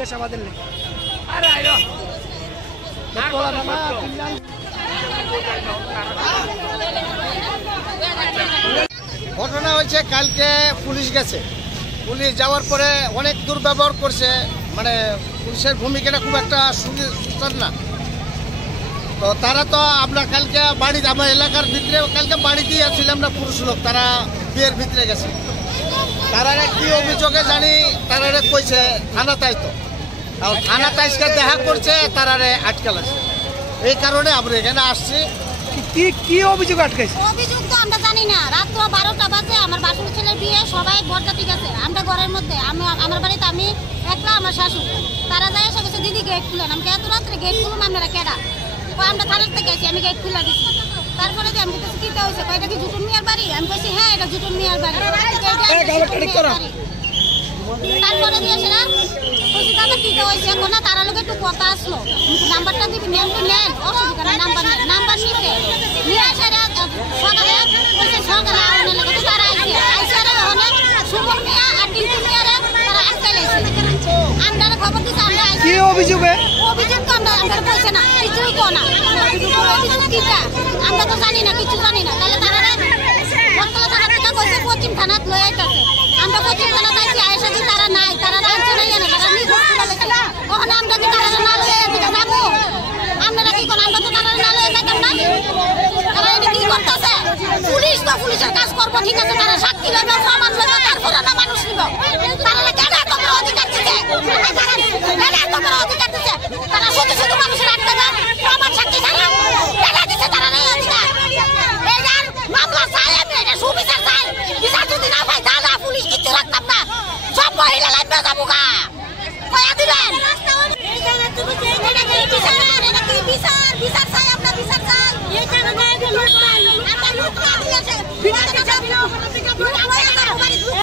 গেছে আমাদের লেগে। ঘটনা হয়েছে কালকে পুলিশ গেছে, পুলিশ যাওয়ার পরে অনেক দুর্ব্যবহার করছে, মানে পুলিশের ভূমিকাটা খুব একটা সুন্দর না। তো তারা তো আমরা কালকে বাড়ি আমার এলাকার ভিতরে কালকে বাড়িতেই আছিলাম না, পুরুষ লোক তারা বিয়ের ভিতরে গেছে। তারা কি অভিযোগে জানি তারা কইছে থানা তাই তো থানা তাইসকে দেখা করছে, তারা আটকাল আছে। এই কারণে আমরা এখানে আসছি। কি অভিযোগ আটকাইছে? অভিযোগ তো আমরা জানি না। রাত 12টা বাজে, আমার বাসুর ছেলের বিয়ে, সবাই বরযাত্রী গেছে। আমরা ঘরের মধ্যে, আমার বাড়িতে আমি একলা, আমার শাশুড়ি। তারা যায় এসে গেছে দিদি গেট খুলেন। আমি এত রাত্রে গেট খুলুন, আপনারা কেডা? আমরা থানার থেকে আছি, আমি গেট খুলে দিচ্ছি। তারপরে আমি বলতেছি কি হয়েছে, এটা কি জুটুন মিয়ার বাড়ি? আমি বলছি হ্যাঁ এটা জুটুন মিয়ার বাড়ি। তারপরে দিয়ে সেটা বলছি দাদা কি হয়েছে এখন না, তারা লোক একটু কথা আসলো, নাম্বারটা দিবি, নেন অসুবিধা না, নাম্বার নিতে নিয়ে আসে সকালে বলছে সকালে আগুনের লেগে তারা আইসে অনেক সুমন মিয়া আর টিঙ্কু মিয়ারে তারা আটকে লেগেছে। আমরা খবর দিচ্ছি, আমরা কি অভিযোগে? অভিযোগ তো আমরা বলছে না, কিছুই তো না। অভিযোগ কিটা আমরা তো জানি না, কিছু জানি না। তাহলে তারা বটতলা থানা থেকে কইছে পশ্চিম থানাত লয়ে আইতাছে। আমরা পশ্চিম থানা যাইছি, আয়েশা দি তারা নাই, তারা রাজ্য নাই না, তারা নিখোঁজ করে লেখা। ওখানে আমরা কি তারা না লয়ে দিতে যাবো? আমরা কি কোন আমরা তো তারা না লয়ে যাইতাম না? তারা এটা কি করতেছে? পুলিশ তো পুলিশের কাজ করবো, ঠিক আছে, তারা সাক্ষী লইবে, প্রমাণ লইবে, তারপরে না মানুষ নিব। তারা কেন তোমার অধিকার দিচ্ছে? কেন তোমার অধিকার দিচ্ছে? তারা শুধু শুধু মানুষের আটকে না, প্রমাণ সাক্ষী তারা কেন দিচ্ছে? তারা নেই অধিকার। এইটার মামলা চাই, আমি এটা সুবিচার চাই। বিচার যদি না পাই তাহলে পুলিশ কিচ্ছু রাখতাম না, সব মহিলা লাগবে যাবো গা। কয়া দিবেন এটা কি বিচার? এটা কি বিচার?